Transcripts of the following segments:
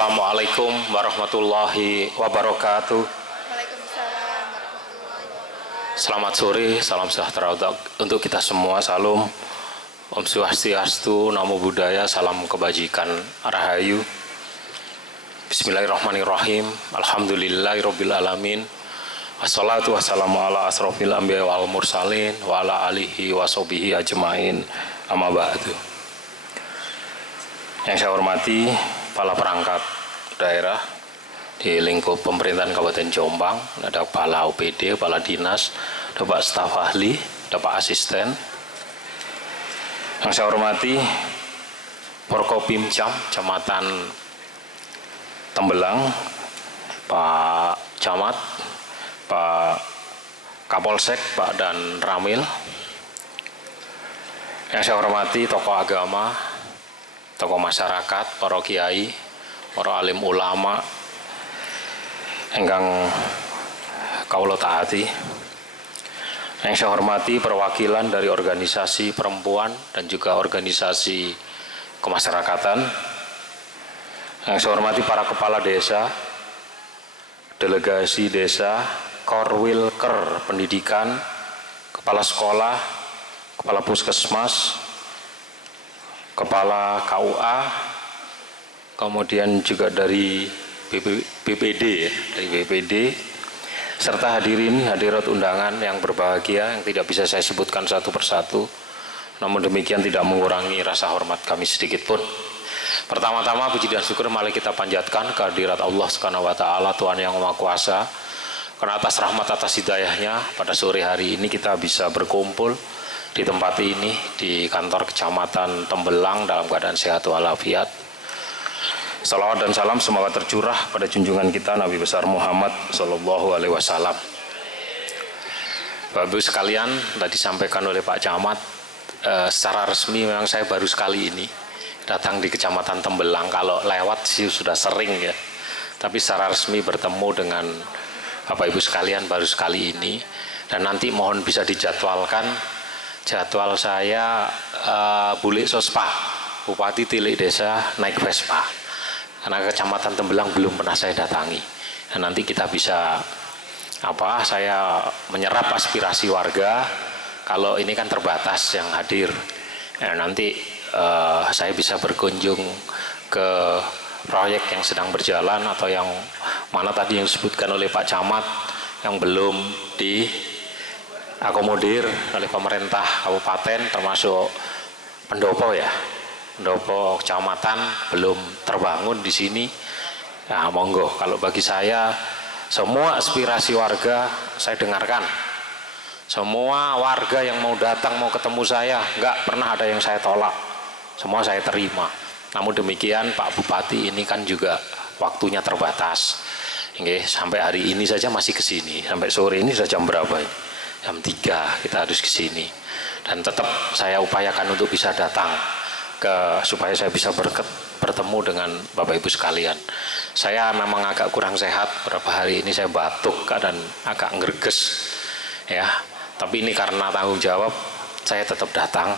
Assalamualaikum warahmatullahi wabarakatuh. Waalaikumsalam warahmatullahi wabarakatuh. Selamat sore, salam sejahtera untuk kita semua. Salam Om Swastiastu, Namo Buddhaya, salam kebajikan, Rahayu. Bismillahirrahmanirrahim. Alhamdulillahirabbil alamin. Wassalatu wassalamu ala asrofil anbiya wal mursalin wa ala alihi washabihi ajmain. Amma ba'du. Yang saya hormati kepala perangkat daerah di lingkup pemerintahan Kabupaten Jombang, ada kepala UPD, kepala dinas, ada Pak staf ahli, ada Pak asisten. Yang saya hormati Forkopimcam Kecamatan Tembelang, Pak Camat, Pak Kapolsek, Pak dan Ramil. Yang saya hormati tokoh agama, tokoh masyarakat, para kiai, para alim ulama, engkang kawula taati. Yang saya hormati perwakilan dari organisasi perempuan dan juga organisasi kemasyarakatan. Yang saya hormati para kepala desa, delegasi desa, korwilker pendidikan, kepala sekolah, kepala puskesmas, kepala KUA, kemudian juga dari BPD, serta hadirin hadirat undangan yang berbahagia yang tidak bisa saya sebutkan satu persatu, namun demikian tidak mengurangi rasa hormat kami sedikit pun. Pertama-tama puji dan syukur mari kita panjatkan kehadirat Allah Subhanahu wa taala, Tuhan yang Maha Kuasa, karena atas rahmat atas hidayahnya pada sore hari ini kita bisa berkumpul di tempat ini, di kantor Kecamatan Tembelang dalam keadaan sehat walafiat. Salawat dan salam semoga tercurah pada junjungan kita Nabi besar Muhammad Sallallahu Alaihi Wasallam. Bapak Ibu sekalian, tadi disampaikan oleh Pak Camat, secara resmi memang saya baru sekali ini datang di Kecamatan Tembelang. Kalau lewat sih sudah sering ya, tapi secara resmi bertemu dengan Bapak Ibu sekalian baru sekali ini. Dan nanti mohon bisa dijadwalkan jadwal saya Bulik Sospa, Bupati Tilik Desa naik Vespa, karena Kecamatan Tembelang belum pernah saya datangi. Dan nanti kita bisa saya menyerap aspirasi warga. Kalau ini kan terbatas yang hadir, nanti saya bisa berkunjung ke proyek yang sedang berjalan atau yang mana tadi yang disebutkan oleh Pak Camat yang belum diakomodir oleh pemerintah kabupaten, termasuk pendopo ya, pendopo kecamatan belum terbangun di sini. Nah, monggo, kalau bagi saya semua aspirasi warga saya dengarkan. Semua warga yang mau datang mau ketemu saya, nggak pernah ada yang saya tolak, semua saya terima. Namun demikian Pak Bupati ini kan juga waktunya terbatas. Sampai hari ini saja masih ke sini, sampai sore ini sudah jam berapa ini? Jam 3 kita harus ke sini. Dan tetap saya upayakan untuk bisa datang supaya saya bisa bertemu dengan Bapak Ibu sekalian. Saya memang agak kurang sehat, beberapa hari ini saya batuk dan agak ngerges ya. Tapi ini karena tanggung jawab saya tetap datang.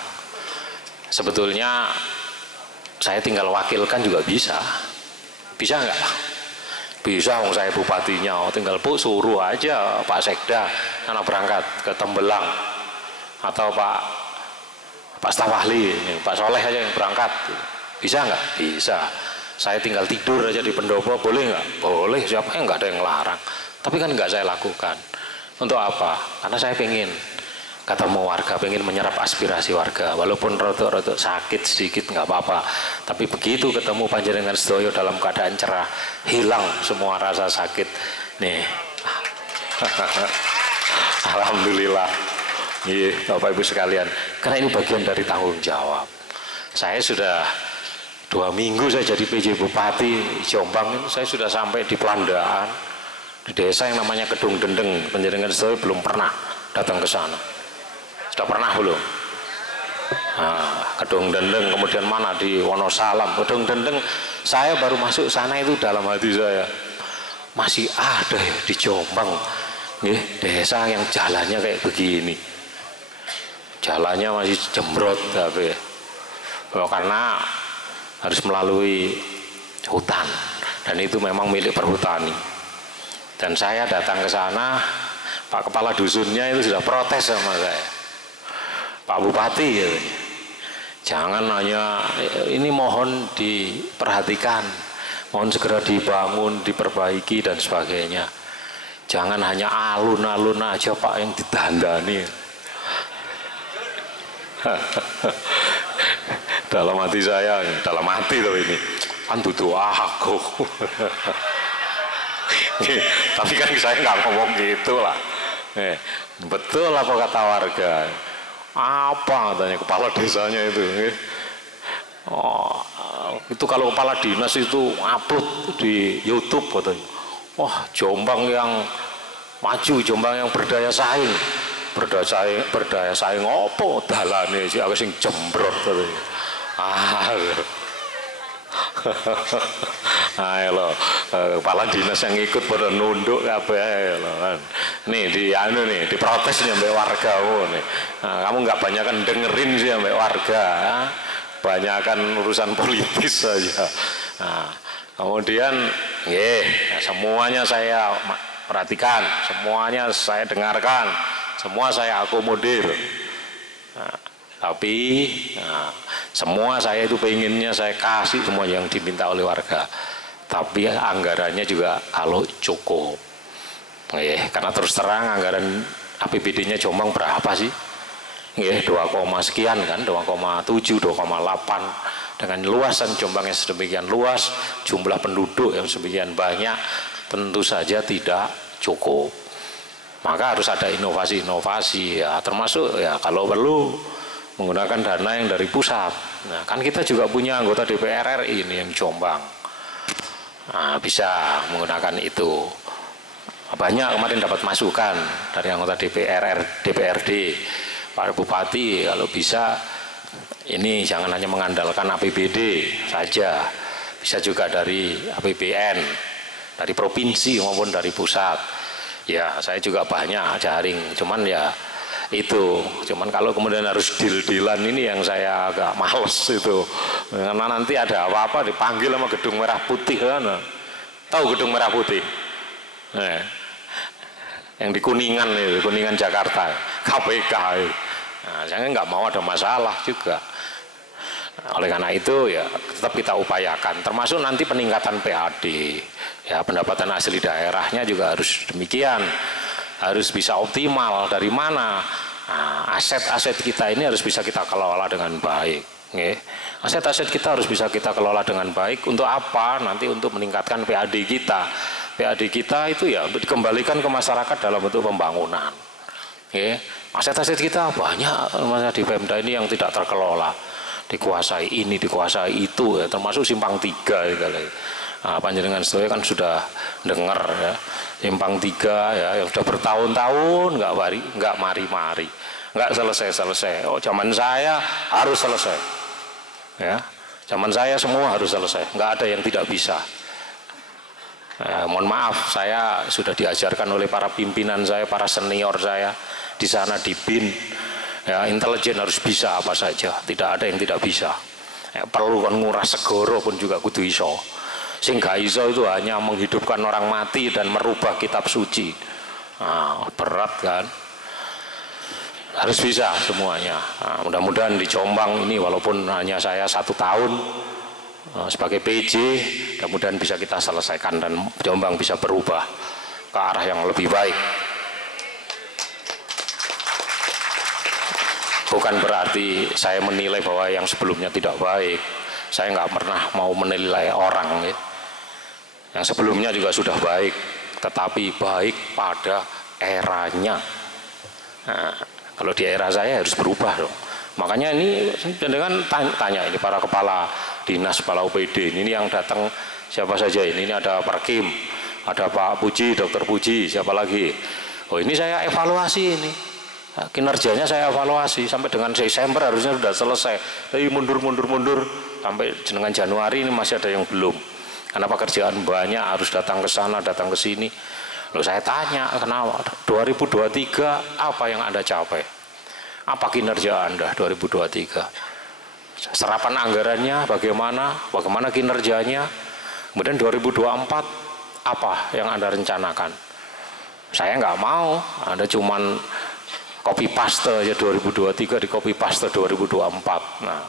Sebetulnya saya tinggal wakilkan juga bisa. Bisa nggak? Bisa, wong saya bupatinya, tinggal suruh aja Pak Sekda anak berangkat ke Tembelang, atau Pak staf ahli, Pak Soleh aja yang berangkat. Bisa nggak? Bisa. Saya tinggal tidur aja di pendopo, boleh nggak? Boleh, siapa yang nggak ada yang larang. Tapi kan nggak saya lakukan. Untuk apa? Karena saya pengen ketemu warga, pengen menyerap aspirasi warga, walaupun rotok-rotok sakit sedikit nggak apa-apa. Tapi begitu ketemu panjenengan sedoyo dalam keadaan cerah, hilang semua rasa sakit nih. Alhamdulillah. Iya, Bapak Ibu sekalian, karena ini bagian dari tanggung jawab. Saya sudah 2 minggu saya jadi PJ Bupati Jombang ini, saya sudah sampai di Pelandaan, di desa yang namanya Kedung Dendeng. Panjenengan sedoyo belum pernah datang ke sana. Sudah pernah belum? Nah, Kedung Dendeng, kemudian mana di Wonosalam. Kedung Dendeng saya baru masuk sana itu dalam hati saya, masih ada ya di Jombang desa yang jalannya kayak begini. Jalannya masih jembrot tapi karena harus melalui hutan. dan itu memang milik perhutani. Dan saya datang ke sana, Pak Kepala Dusunnya itu sudah protes sama saya. Pak Bupati katanya, jangan hanya ini, mohon diperhatikan, mohon segera dibangun, diperbaiki dan sebagainya. Jangan hanya alun-alun aja Pak yang ditandani. Dalam hati saya, dalam hati loh ini, kan duduk aku. Tapi kan saya nggak ngomong gitu lah. Betul apa kata warga? Apa katanya kepala desanya itu? Oh, itu kalau kepala dinas itu upload di YouTube katanya. Wah, Jombang yang maju, Jombang yang berdaya saing. Berdaya saing opo dalane sih aku sing jembrot katanya. Ayo lo, kepala dinas yang ikut pada nunduk kabeh lo kan. Nih diprotes nih sampai warga nih. Nah, kamu nggak banyakan dengerin sih sampai warga, banyakan urusan politis saja. Nah, kemudian, semuanya saya perhatikan, semuanya saya dengarkan, semua saya akomodir. Nah, tapi semua saya itu pengennya saya kasih semua yang diminta oleh warga, tapi anggarannya juga kalau cukup. Karena terus terang anggaran APBD-nya Jombang berapa sih? 2, sekian kan, 2,7, 2,8, dengan luasan Jombang yang sedemikian luas, jumlah penduduk yang sedemikian banyak, tentu saja tidak cukup. Maka harus ada inovasi-inovasi ya, termasuk ya kalau perlu menggunakan dana yang dari pusat. Nah, kan kita juga punya anggota DPR RI ini yang Jombang. Nah, bisa menggunakan itu. Banyak kemarin dapat masukan dari anggota DPRD, Pak Bupati, kalau bisa ini jangan hanya mengandalkan APBD saja, bisa juga dari APBN, dari provinsi maupun dari pusat. Ya, saya juga banyak jaring, cuman kalau kemudian harus deal-dealan ini yang saya agak males itu, karena nanti ada apa-apa dipanggil sama Gedung Merah Putih kan. Tahu Gedung Merah Putih? Yang di Kuningan Jakarta, KPK. Nah, saya nggak mau ada masalah juga. Oleh karena itu ya tetap kita upayakan, termasuk nanti peningkatan PAD, ya pendapatan asli daerahnya juga harus demikian, harus bisa optimal. Dari mana? Nah, aset-aset kita ini harus bisa kita kelola dengan baik. Aset-aset kita harus bisa kita kelola dengan baik. Untuk apa? Nanti untuk meningkatkan PAD kita. PAD kita itu ya untuk dikembalikan ke masyarakat dalam bentuk pembangunan. Aset-aset kita banyak di Pemda ini yang tidak terkelola, dikuasai ini, dikuasai itu, ya, termasuk Simpang 3 ya. Panjenengan sedaya kan sudah dengar ya, Simpang 3 ya, yang sudah bertahun-tahun nggak mari-mari, nggak selesai-selesai. Oh, zaman saya harus selesai, ya, zaman saya semua harus selesai, nggak ada yang tidak bisa. Mohon maaf, saya sudah diajarkan oleh para pimpinan saya, para senior saya di sana di BIN, ya, intelijen harus bisa apa saja, tidak ada yang tidak bisa. Perlu kan nguras segoro pun juga kudu iso. Sing gak iso itu hanya menghidupkan orang mati dan merubah kitab suci. Nah, berat kan? Harus bisa semuanya. Nah, mudah-mudahan di Jombang ini walaupun hanya saya 1 tahun sebagai PJ, kemudian bisa kita selesaikan dan Jombang bisa berubah ke arah yang lebih baik. Bukan berarti saya menilai bahwa yang sebelumnya tidak baik. Saya nggak pernah mau menilai orang. Yang sebelumnya juga sudah baik, tetapi baik pada eranya. Nah, kalau di era saya harus berubah dong. Makanya ini dengan tanya ini para kepala dinas, kepala UPD ini yang datang siapa saja ini ada Pak Kim, ada Pak Puji, Dr. Puji, siapa lagi? Oh, ini saya evaluasi ini. Kinerjanya saya evaluasi sampai dengan Desember harusnya sudah selesai. Tapi mundur sampai dengan Januari ini masih ada yang belum. Karena pekerjaan banyak, harus datang ke sana, datang ke sini. Lalu saya tanya, kenapa 2023 apa yang Anda capai? Apa kinerja Anda 2023? Serapan anggarannya bagaimana? Bagaimana kinerjanya? Kemudian 2024 apa yang Anda rencanakan? Saya nggak mau, Anda cuman copy paste aja 2023 di copy paste 2024. Nah,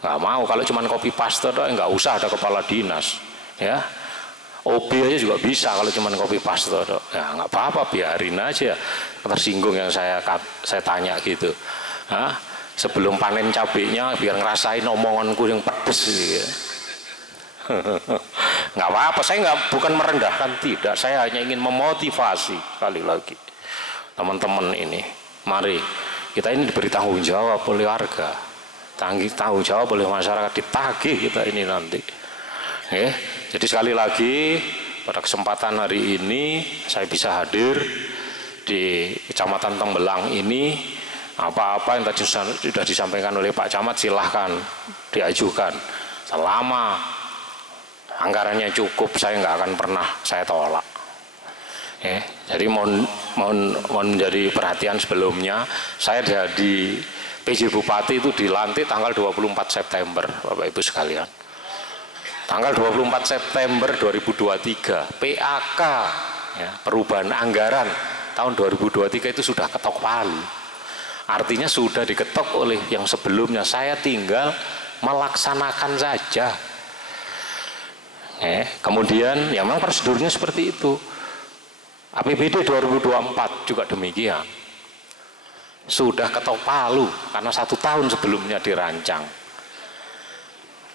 nggak mau. Kalau cuman copy paste doang, nggak usah ada kepala dinas, ya. OB aja juga bisa kalau cuman copy paste doang. Ya nggak apa-apa, biarin aja. Tersinggung yang saya tanya gitu. Hah? Sebelum panen cabenya biar ngerasain omonganku yang pedes gitu. Nggak apa-apa, saya bukan merendahkan, tidak. Saya hanya ingin memotivasi. Sekali lagi, teman-teman ini, mari kita ini diberi tanggung jawab oleh warga, tanggung jawab oleh masyarakat, ditagih kita ini nanti. Jadi sekali lagi pada kesempatan hari ini saya bisa hadir di Kecamatan Tembelang ini. Apa-apa yang tadi sudah disampaikan oleh Pak Camat silahkan diajukan. Selama anggarannya cukup, saya nggak akan pernah saya tolak. Jadi mohon menjadi perhatian sebelumnya, saya jadi PJ Bupati itu dilantik tanggal 24 September, Bapak Ibu sekalian. Tanggal 24 September 2023, PAK, ya, perubahan anggaran tahun 2023 itu sudah ketok palu. Artinya sudah diketok oleh yang sebelumnya, saya tinggal melaksanakan saja. Kemudian ya memang prosedurnya seperti itu. APBD 2024 juga demikian. Sudah ketok palu karena 1 tahun sebelumnya dirancang.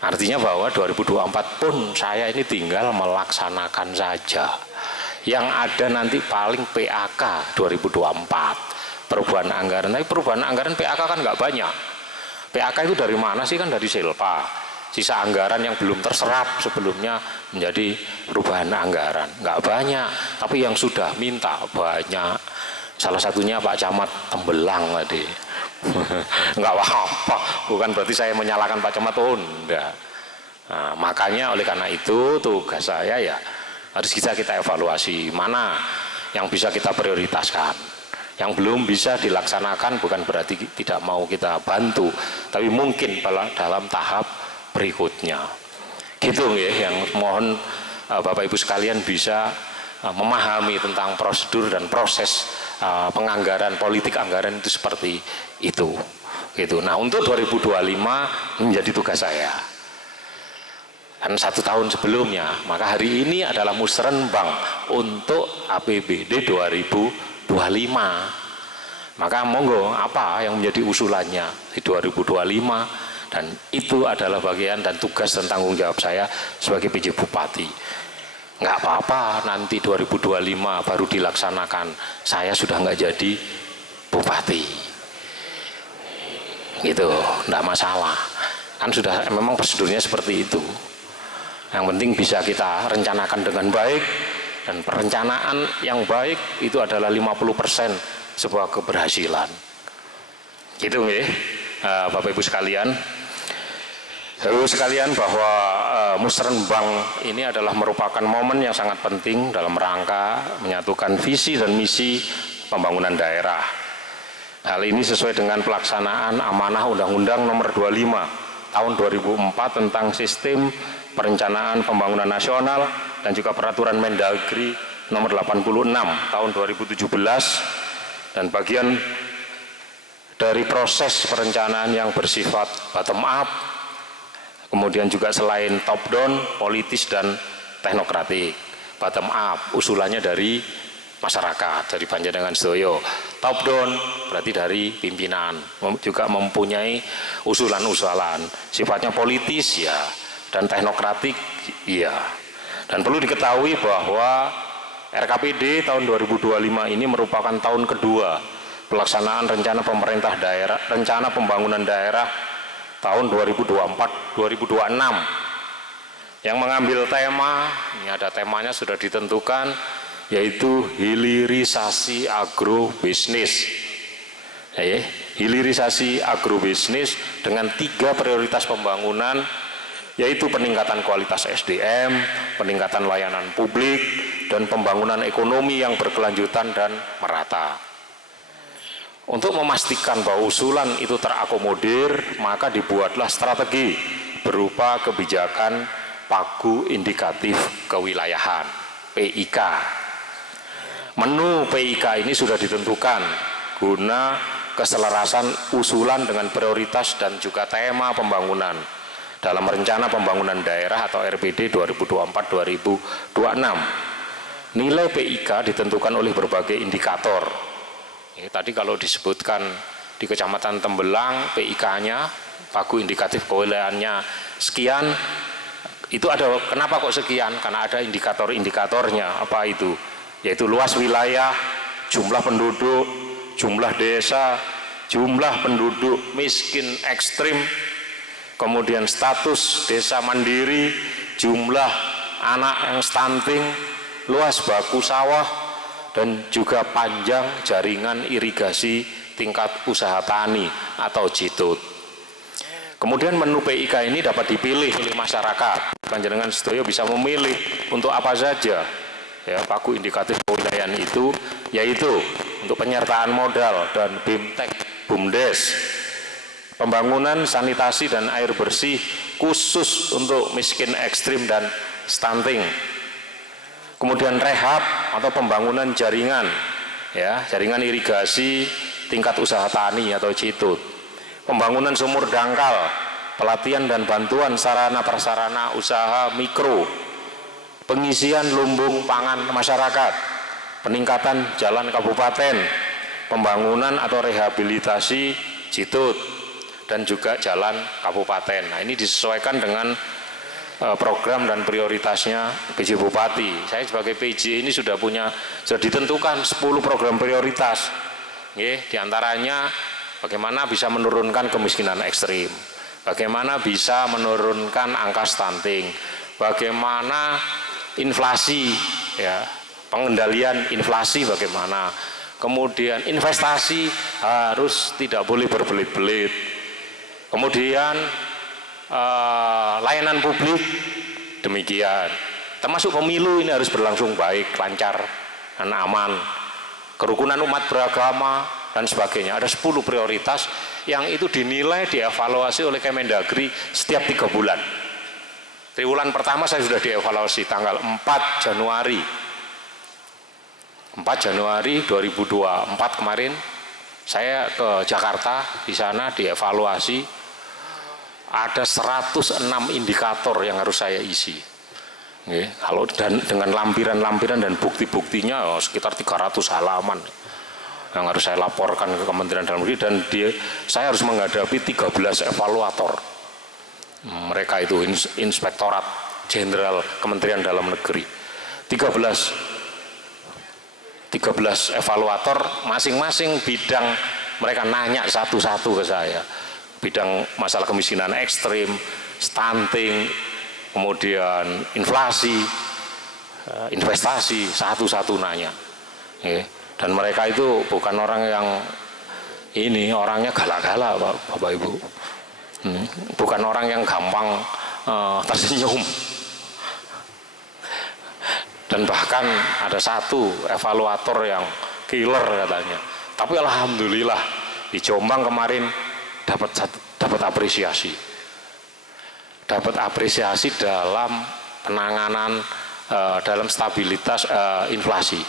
Artinya bahwa 2024 pun saya ini tinggal melaksanakan saja. Yang ada nanti paling PAK 2024. Perubahan anggaran, tapi perubahan anggaran PAK kan nggak banyak. PAK itu dari mana sih? Kan dari Silpa. Sisa anggaran yang belum terserap sebelumnya menjadi perubahan anggaran, nggak banyak. Tapi yang sudah minta banyak. Salah satunya Pak Camat Tembelang tadi. Nggak apa-apa, bukan berarti saya menyalahkan Pak Camat, oh enggak. Nah, makanya oleh karena itu tugas saya ya harus kita evaluasi mana yang bisa kita prioritaskan. Yang belum bisa dilaksanakan bukan berarti tidak mau kita bantu, tapi mungkin dalam tahap berikutnya. Gitu ya, yang mohon Bapak Ibu sekalian bisa memahami tentang prosedur dan proses penganggaran, politik anggaran itu seperti itu. Gitu. Nah, untuk 2025 menjadi tugas saya. Dan 1 tahun sebelumnya, maka hari ini adalah musrenbang untuk APBD 2025. Maka monggo apa yang menjadi usulannya di 2025, dan itu adalah bagian dan tugas dan tanggung jawab saya sebagai PJ Bupati. Nggak apa-apa nanti 2025 baru dilaksanakan, saya sudah nggak jadi Bupati. Gitu, nggak masalah. Kan sudah memang prosedurnya seperti itu. Yang penting bisa kita rencanakan dengan baik. Dan perencanaan yang baik itu adalah 50% sebuah keberhasilan. Gitu ya, Bapak Ibu sekalian. Bapak Ibu sekalian, bahwa musrenbang ini adalah merupakan momen yang sangat penting dalam rangka menyatukan visi dan misi pembangunan daerah. Hal ini sesuai dengan pelaksanaan amanah Undang-Undang Nomor 25 Tahun 2004 tentang Sistem Perencanaan Pembangunan Nasional dan juga Peraturan Mendagri Nomor 86 Tahun 2017, dan bagian dari proses perencanaan yang bersifat bottom up, kemudian juga selain top down, politis dan teknokratik. Bottom up usulannya dari masyarakat, dari Panjenengan Sedoyo. Top down berarti dari pimpinan, juga mempunyai usulan-usulan sifatnya politis ya, dan teknokratik iya. Dan perlu diketahui bahwa RKPD tahun 2025 ini merupakan tahun kedua pelaksanaan rencana pemerintah daerah, rencana pembangunan daerah tahun 2024-2026 yang mengambil tema, ini ada temanya sudah ditentukan, yaitu hilirisasi agrobisnis. Hilirisasi agrobisnis dengan 3 prioritas pembangunan, yaitu peningkatan kualitas SDM, peningkatan layanan publik, dan pembangunan ekonomi yang berkelanjutan dan merata. Untuk memastikan bahwa usulan itu terakomodir, maka dibuatlah strategi berupa kebijakan Pagu Indikatif Kewilayahan (PIK). Menu PIK ini sudah ditentukan guna keselarasan usulan dengan prioritas dan juga tema pembangunan dalam Rencana Pembangunan Daerah atau RPD 2024-2026. Nilai PIK ditentukan oleh berbagai indikator. Tadi kalau disebutkan di Kecamatan Tembelang PIK-nya, Pagu Indikatif Kewilayahannya sekian, itu ada, kenapa kok sekian? Karena ada indikator-indikatornya. Apa itu? Yaitu luas wilayah, jumlah penduduk, jumlah desa, jumlah penduduk miskin ekstrim, kemudian status desa mandiri, jumlah anak yang stunting, luas baku sawah, dan juga panjang jaringan irigasi tingkat usaha tani atau JITUT. Kemudian menu PIK ini dapat dipilih oleh masyarakat. Panjenengan sedaya bisa memilih untuk apa saja. Ya, Pagu Indikatif Kewilayahan itu yaitu untuk penyertaan modal dan BIMTEK BUMDes, pembangunan sanitasi dan air bersih khusus untuk miskin ekstrim dan stunting, kemudian rehab atau pembangunan jaringan, ya, jaringan irigasi tingkat usaha tani atau JITUT, pembangunan sumur dangkal, pelatihan dan bantuan sarana prasarana usaha mikro, pengisian lumbung pangan masyarakat, peningkatan jalan kabupaten, pembangunan atau rehabilitasi JITUT, dan juga jalan kabupaten. Nah, ini disesuaikan dengan program dan prioritasnya PJ Bupati. Saya sebagai PJ ini sudah ditentukan 10 program prioritas. Di antaranya bagaimana bisa menurunkan kemiskinan ekstrim, bagaimana bisa menurunkan angka stunting, bagaimana inflasi, ya, pengendalian inflasi bagaimana, kemudian investasi harus tidak boleh berbelit-belit, kemudian layanan publik demikian, termasuk pemilu ini harus berlangsung baik, lancar dan aman, kerukunan umat beragama dan sebagainya. Ada 10 prioritas yang itu dinilai, dievaluasi oleh Kemendagri setiap 3 bulan. Triwulan pertama saya sudah dievaluasi tanggal 4 Januari 2024 kemarin saya ke Jakarta, di sana dievaluasi ada 106 indikator yang harus saya isi. Kalau dengan lampiran-lampiran dan bukti-buktinya sekitar 300 halaman yang harus saya laporkan ke Kementerian Dalam Negeri, dan saya harus menghadapi 13 evaluator. Mereka itu Inspektorat Jenderal Kementerian Dalam Negeri, 13 evaluator, masing-masing bidang mereka nanya satu-satu ke saya, bidang masalah kemiskinan ekstrim, stunting, kemudian inflasi, investasi, satu-satu nanya. Dan mereka itu bukan orang yang orangnya galak-galak, Bapak Ibu. Bukan orang yang gampang tersenyum. Dan bahkan ada satu evaluator yang killer katanya. Tapi alhamdulillah di Jombang kemarin dapat apresiasi. Dapat apresiasi dalam penanganan dalam stabilitas inflasi.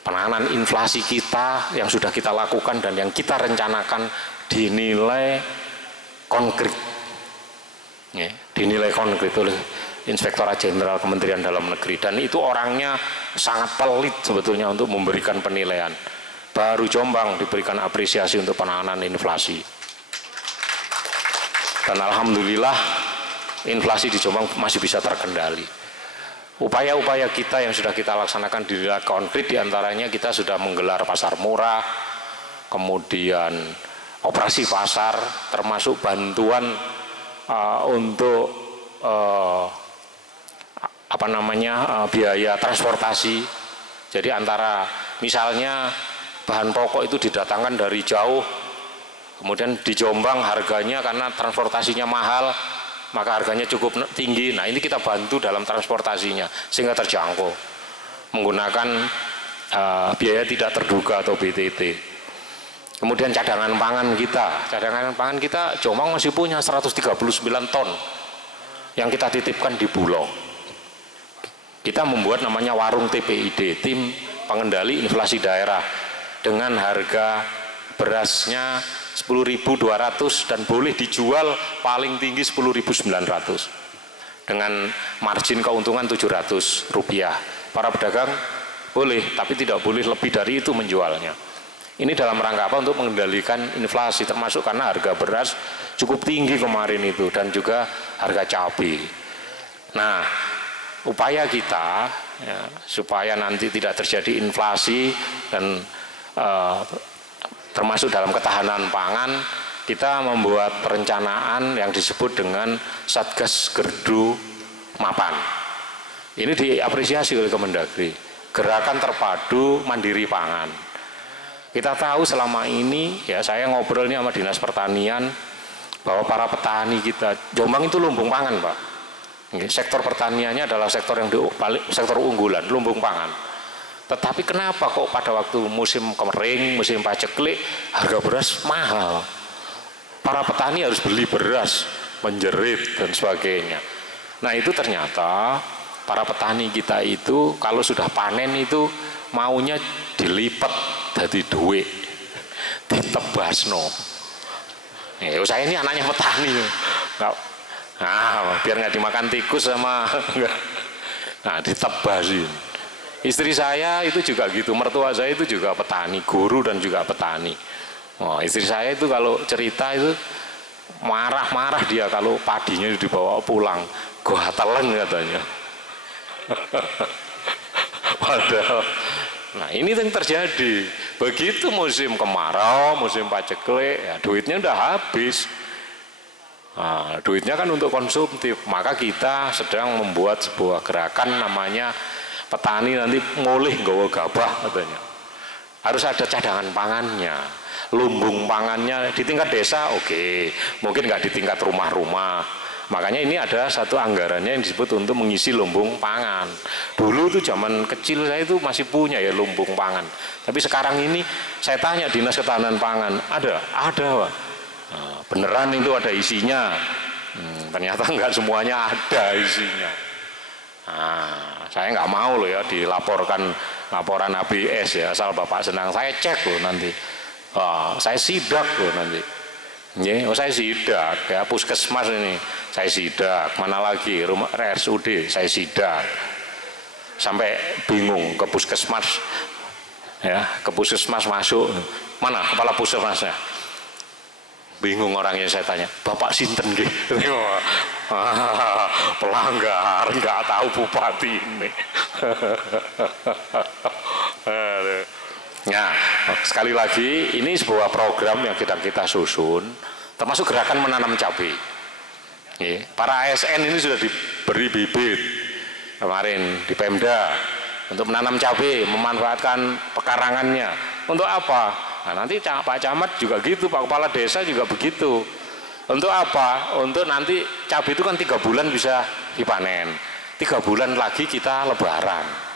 Penanganan inflasi kita yang sudah kita lakukan dan yang kita rencanakan dinilai konkret, dinilai konkret oleh Inspektorat Jenderal Kementerian Dalam Negeri, dan itu orangnya sangat pelit sebetulnya untuk memberikan penilaian. Baru Jombang diberikan apresiasi untuk penanganan inflasi, dan alhamdulillah inflasi di Jombang masih bisa terkendali. Upaya-upaya kita yang sudah kita laksanakan dinilai konkret, diantaranya kita sudah menggelar pasar murah, kemudian operasi pasar, termasuk bantuan untuk biaya transportasi. Jadi antara misalnya bahan pokok itu didatangkan dari jauh, kemudian di Jombang harganya karena transportasinya mahal, maka harganya cukup tinggi. Nah, ini kita bantu dalam transportasinya sehingga terjangkau menggunakan biaya tidak terduga atau BTT. Kemudian cadangan pangan kita Jombang masih punya 139 ton yang kita titipkan di Bulog. Kita membuat namanya warung TPID, tim pengendali inflasi daerah, dengan harga berasnya 10.200 dan boleh dijual paling tinggi 10.900 dengan margin keuntungan 700 rupiah. Para pedagang boleh, tapi tidak boleh lebih dari itu menjualnya. Ini dalam rangka apa? Untuk mengendalikan inflasi, termasuk karena harga beras cukup tinggi kemarin itu, dan juga harga cabai. Nah, upaya kita ya, supaya nanti tidak terjadi inflasi dan termasuk dalam ketahanan pangan, kita membuat perencanaan yang disebut dengan Satgas Gerdu Mapan. Ini diapresiasi oleh Kemendagri, gerakan terpadu mandiri pangan. Kita tahu selama ini, ya saya ngobrolnya sama Dinas Pertanian, bahwa para petani kita, Jombang itu lumbung pangan Pak. Sektor pertaniannya adalah sektor yang sektor unggulan, lumbung pangan. Tetapi kenapa kok pada waktu musim kering, musim paceklik, harga beras mahal? Para petani harus beli beras, menjerit dan sebagainya. Nah itu ternyata para petani kita itu kalau sudah panen itu maunya dilipat jadi duit, ditebasno. Saya ini anaknya petani, biar nggak dimakan tikus sama, nah ditebasin. Istri saya itu juga gitu, mertua saya itu juga petani, guru dan juga petani. Istri saya itu kalau cerita itu marah-marah dia kalau padinya dibawa pulang, gua telan katanya. Padahal, nah ini yang terjadi. Begitu musim kemarau, musim paceklik, ya duitnya udah habis. Nah, duitnya kan untuk konsumtif. Maka kita sedang membuat sebuah gerakan namanya petani nanti mulih nggawa gabah katanya. Harus ada cadangan pangannya, lumbung pangannya di tingkat desa, oke. Mungkin nggak di tingkat rumah-rumah. Makanya ini ada satu anggarannya yang disebut untuk mengisi lumbung pangan. Dulu tuh zaman kecil saya itu masih punya ya lumbung pangan. Tapi sekarang ini saya tanya Dinas Ketahanan Pangan, ada Pak. Nah, beneran itu ada isinya. Ternyata enggak semuanya ada isinya. Nah, saya nggak mau loh ya dilaporkan laporan ABS ya, asal Bapak senang. Saya cek loh nanti. Saya sidak loh nanti. Saya sidak ya, puskesmas ini saya sidak, mana lagi rumah RSUD saya sidak, sampai bingung ke puskesmas ya, ke puskesmas masuk, mana kepala puskesmasnya, bingung orangnya. Saya tanya, Bapak sinten nggih? Pelanggar, nggak tahu bupati ini. Nah, sekali lagi ini sebuah program yang kita susun, termasuk gerakan menanam cabai. Para ASN ini sudah diberi bibit kemarin di Pemda untuk menanam cabai, memanfaatkan pekarangannya. Untuk apa? Nah, nanti Pak Camat juga gitu, Pak Kepala Desa juga begitu. Untuk apa? Untuk nanti cabai itu kan 3 bulan bisa dipanen, 3 bulan lagi kita lebaran.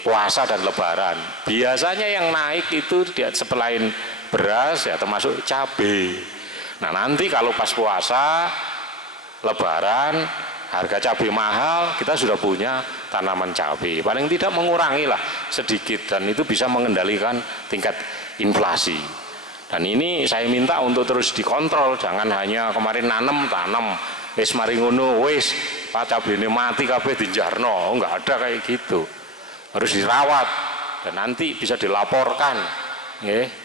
Puasa dan lebaran. Biasanya yang naik itu selain beras ya termasuk cabai. Nah nanti kalau pas puasa, lebaran, harga cabai mahal, kita sudah punya tanaman cabai. Paling tidak mengurangi lah sedikit, dan itu bisa mengendalikan tingkat inflasi. Dan ini saya minta untuk terus dikontrol, jangan hanya kemarin tanam, wis mari ngono, wis Pak cabai ini mati kabeh dijarno, enggak ada kayak gitu. Harus dirawat dan nanti bisa dilaporkan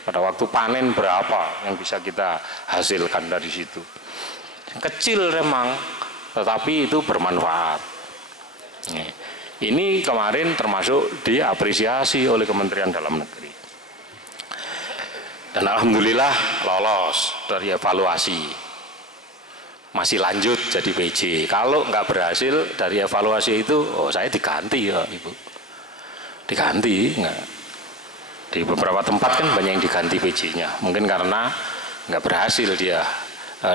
pada waktu panen berapa yang bisa kita hasilkan dari situ. Kecil memang, tetapi itu bermanfaat. Ini kemarin termasuk diapresiasi oleh Kementerian Dalam Negeri. Dan alhamdulillah lolos dari evaluasi. Masih lanjut jadi PJ. Kalau nggak berhasil dari evaluasi itu, saya diganti ya Ibu. Diganti enggak. Di beberapa tempat kan banyak yang diganti PJ-nya, mungkin karena nggak berhasil dia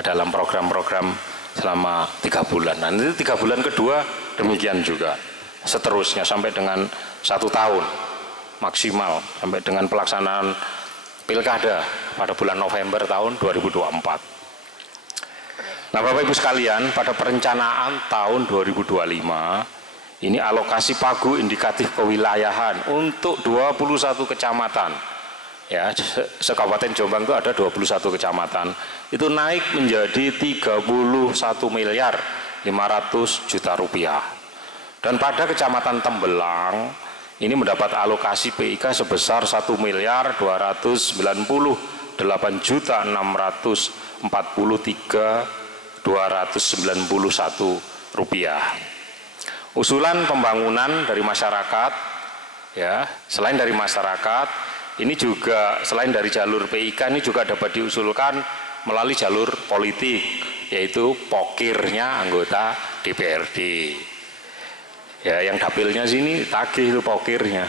dalam program-program selama 3 bulan. Nanti 3 bulan kedua demikian juga, seterusnya sampai dengan 1 tahun maksimal, sampai dengan pelaksanaan pilkada pada bulan November tahun 2024. Nah, Bapak Ibu sekalian, pada perencanaan tahun 2025 ini alokasi pagu indikatif kewilayahan untuk 21 kecamatan. Ya, se-Kabupaten Jombang itu ada 21 kecamatan. Itu naik menjadi 31 miliar 500 juta rupiah. Dan pada Kecamatan Tembelang ini mendapat alokasi PIK sebesar 1 miliar 298 juta 643 291 rupiah. Usulan pembangunan dari masyarakat, ya, selain dari masyarakat, ini juga selain dari jalur PIK ini juga dapat diusulkan melalui jalur politik, yaitu pokirnya anggota DPRD. Ya, yang dapilnya sini tagih itu pokirnya.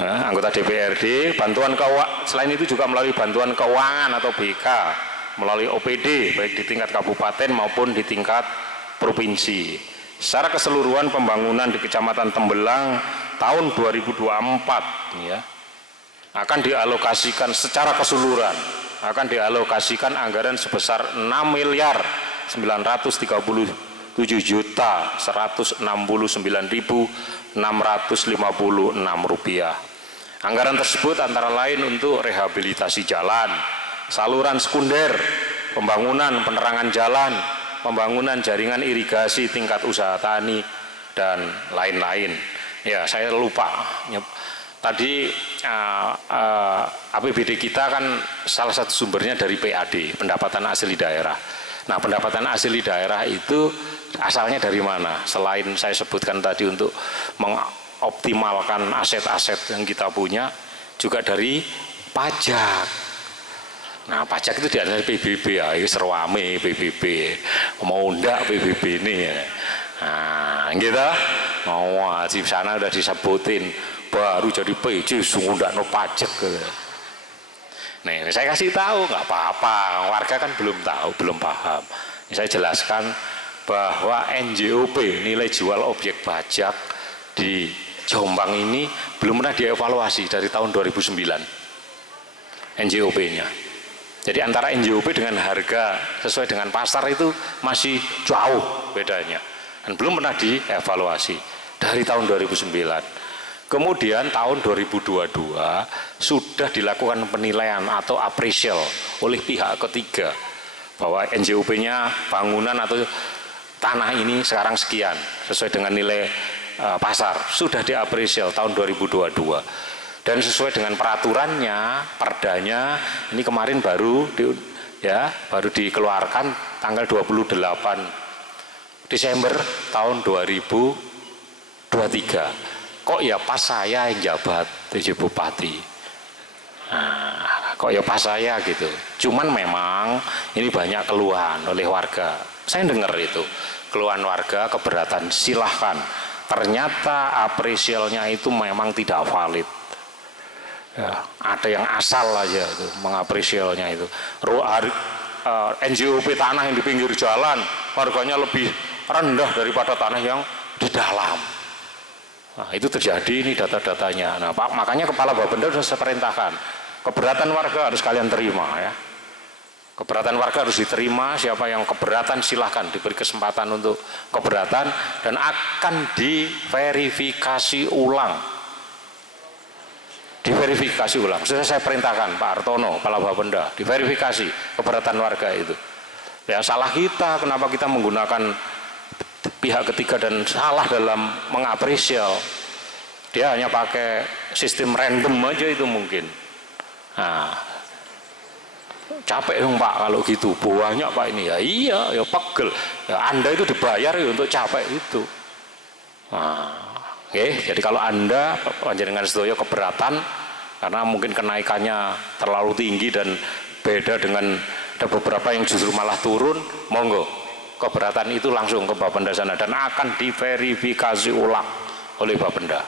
Nah, anggota DPRD, bantuan keuangan, selain itu juga melalui bantuan keuangan atau BK, melalui OPD baik di tingkat kabupaten maupun di tingkat provinsi. Secara keseluruhan pembangunan di Kecamatan Tembelang tahun 2024 ya, akan dialokasikan secara keseluruhan, akan dialokasikan anggaran sebesar 6 miliar 937 juta 169.656 rupiah. Anggaran tersebut antara lain untuk rehabilitasi jalan, saluran sekunder, pembangunan penerangan jalan, pembangunan jaringan irigasi tingkat usaha tani, dan lain-lain. Ya, saya lupa. Tadi APBD kita kan salah satu sumbernya dari PAD, pendapatan asli daerah. Nah, pendapatan asli daerah itu asalnya dari mana? Selain saya sebutkan tadi untuk mengoptimalkan aset-aset yang kita punya, juga dari pajak. Nah, pajak itu dari PBB ya, serwame PBB, mau ndak PBB ini ya. Nah, gitu, mau di sana udah disebutin, baru jadi PJ sungguh ndak no pajak. Nih, saya kasih tahu nggak apa-apa, warga kan belum tahu, belum paham. Saya jelaskan bahwa NJOP, nilai jual objek pajak di Jombang ini belum pernah dievaluasi dari tahun 2009 NJOP-nya. Jadi antara NJOP dengan harga sesuai dengan pasar itu masih jauh bedanya, dan belum pernah dievaluasi dari tahun 2009. Kemudian tahun 2022 sudah dilakukan penilaian atau appraisal oleh pihak ketiga bahwa NJOP-nya bangunan atau tanah ini sekarang sekian sesuai dengan nilai pasar, sudah diappraisal tahun 2022. Dan sesuai dengan peraturannya, perdanya ini kemarin baru dikeluarkan tanggal 28 Desember tahun 2023. Kok ya pas saya yang jabat PJ Bupati. Nah, kok ya pas saya gitu. Cuman memang ini banyak keluhan oleh warga. Saya dengar itu keluhan warga keberatan, silahkan. Ternyata apresialnya itu memang tidak valid. Ya, ada yang asal aja itu mengapresialnya itu. NJOP tanah yang di pinggir jalan harganya lebih rendah daripada tanah yang di dalam. Nah, itu terjadi, ini data-datanya. Nah, Pak, makanya Kepala Bapenda sudah saya perintahkan, keberatan warga harus kalian terima ya. Keberatan warga harus diterima, siapa yang keberatan silahkan diberi kesempatan untuk keberatan dan akan diverifikasi ulang. Diverifikasi ulang. Sudah saya perintahkan Pak Hartono, Kepala Bapenda, diverifikasi keberatan warga itu. Ya, salah kita, kenapa kita menggunakan pihak ketiga dan salah dalam mengapresial. Dia hanya pakai sistem random aja itu mungkin. Nah, capek dong Pak kalau gitu, banyak Pak ini. Ya iya, ya pegel. Ya, Anda itu dibayar ya untuk capek itu. Nah, oke, jadi kalau Anda panjenengan sedaya keberatan karena mungkin kenaikannya terlalu tinggi dan beda dengan ada beberapa yang justru malah turun, monggo keberatan itu langsung ke Bapenda sana dan akan diverifikasi ulang oleh Bapenda.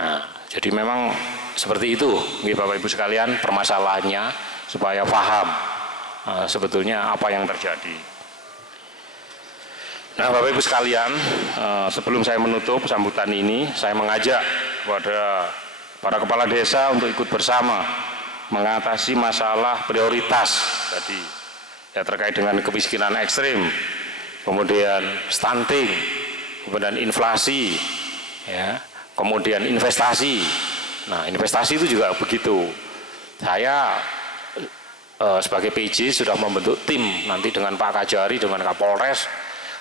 Nah, jadi memang seperti itu, Bapak Ibu sekalian, permasalahannya supaya paham sebetulnya apa yang terjadi. Nah, Bapak Ibu sekalian, sebelum saya menutup sambutan ini, saya mengajak kepada para kepala desa untuk ikut bersama mengatasi masalah prioritas tadi. ya terkait dengan kemiskinan ekstrim, kemudian stunting, kemudian inflasi, ya, kemudian investasi. Nah, investasi itu juga begitu. Saya sebagai PJ sudah membentuk tim nanti dengan Pak Kajari, dengan Kapolres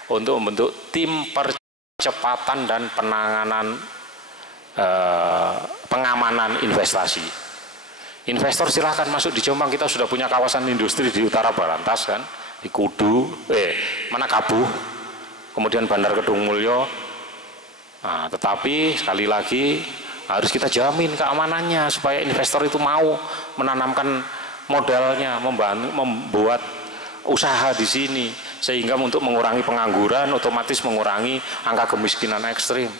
untuk membentuk tim percepatan dan penanganan pengamanan investasi. Investor silahkan masuk di Jombang, kita sudah punya kawasan industri di utara Barantas kan, di Kudu, Manakabuh, kemudian Bandar Kedung Mulyo. Nah, tetapi sekali lagi harus kita jamin keamanannya supaya investor itu mau menanamkan modalnya, membuat usaha di sini, sehingga untuk mengurangi pengangguran, otomatis mengurangi angka kemiskinan ekstrim.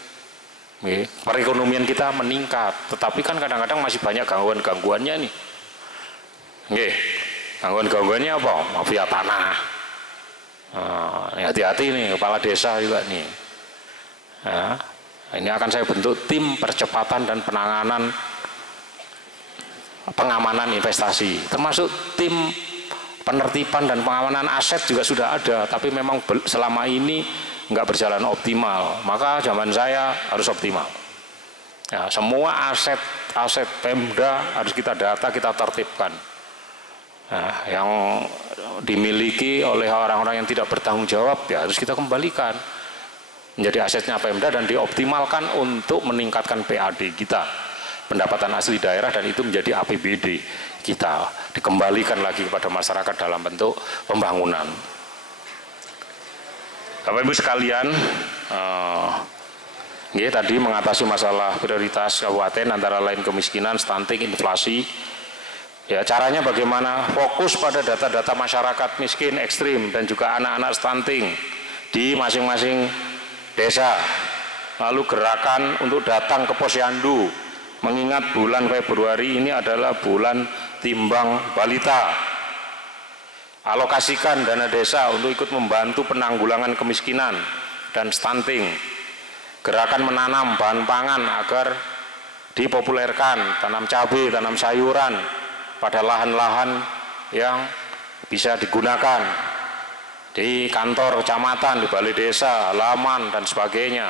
Perekonomian kita meningkat, tetapi kan kadang-kadang masih banyak gangguan-gangguannya nih. Gangguan-gangguannya apa? Mafia tanah. Hati-hati nih kepala desa juga nih. Nah, ini akan saya bentuk tim percepatan dan penanganan pengamanan investasi, termasuk tim penertiban dan pengamanan aset juga sudah ada, tapi memang selama ini nggak berjalan optimal, maka zaman saya harus optimal. Ya, semua aset Pemda harus kita data, kita tertibkan. Nah, yang dimiliki oleh orang-orang yang tidak bertanggung jawab ya harus kita kembalikan menjadi asetnya Pemda dan dioptimalkan untuk meningkatkan PAD kita, pendapatan asli daerah, dan itu menjadi APBD kita, dikembalikan lagi kepada masyarakat dalam bentuk pembangunan. Bapak Ibu sekalian, tadi mengatasi masalah prioritas kabupaten antara lain kemiskinan, stunting, inflasi. Ya, caranya bagaimana? Fokus pada data-data masyarakat miskin ekstrim dan juga anak-anak stunting di masing-masing desa. Lalu gerakan untuk datang ke posyandu, mengingat bulan Februari ini adalah bulan timbang balita. Alokasikan dana desa untuk ikut membantu penanggulangan kemiskinan dan stunting. Gerakan menanam bahan pangan agar dipopulerkan, tanam cabai, tanam sayuran pada lahan-lahan yang bisa digunakan di kantor kecamatan, di balai desa, halaman, dan sebagainya.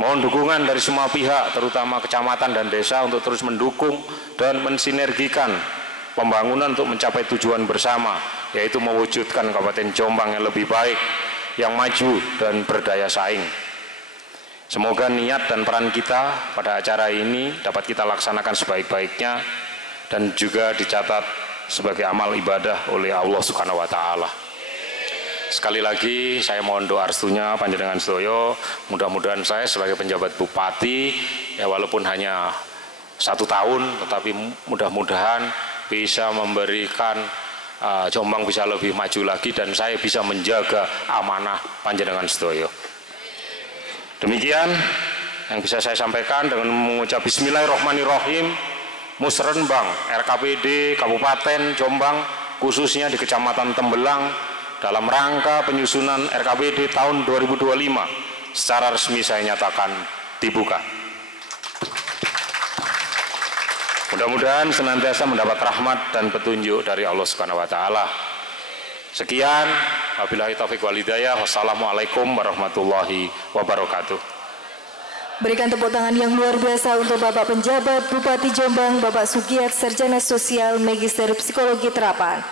Mohon dukungan dari semua pihak, terutama kecamatan dan desa, untuk terus mendukung dan mensinergikan pembangunan untuk mencapai tujuan bersama, yaitu mewujudkan Kabupaten Jombang yang lebih baik, yang maju dan berdaya saing. Semoga niat dan peran kita pada acara ini dapat kita laksanakan sebaik-baiknya dan juga dicatat sebagai amal ibadah oleh Allah Subhanahu wa Ta'ala. Sekali lagi saya mohon doa restunya panjenengan sedaya, mudah-mudahan saya sebagai penjabat bupati, ya walaupun hanya 1 tahun, tetapi mudah-mudahan bisa memberikan Jombang bisa lebih maju lagi dan saya bisa menjaga amanah panjenengan sedaya. Demikian yang bisa saya sampaikan dengan mengucap Bismillahirrahmanirrahim. Musrenbang RKPD Kabupaten Jombang, khususnya di Kecamatan Tembelang, dalam rangka penyusunan RKPD tahun 2025 secara resmi saya nyatakan dibuka. Mudah-mudahan senantiasa mendapat rahmat dan petunjuk dari Allah Subhanahu wa Ta'ala. Sekian, wabillahi taufiq wal hidayah. Wassalamualaikum warahmatullahi wabarakatuh. Berikan tepuk tangan yang luar biasa untuk Bapak Penjabat Bupati Jombang, Bapak Sugiyat, Sarjana Sosial, Magister Psikologi Terapan.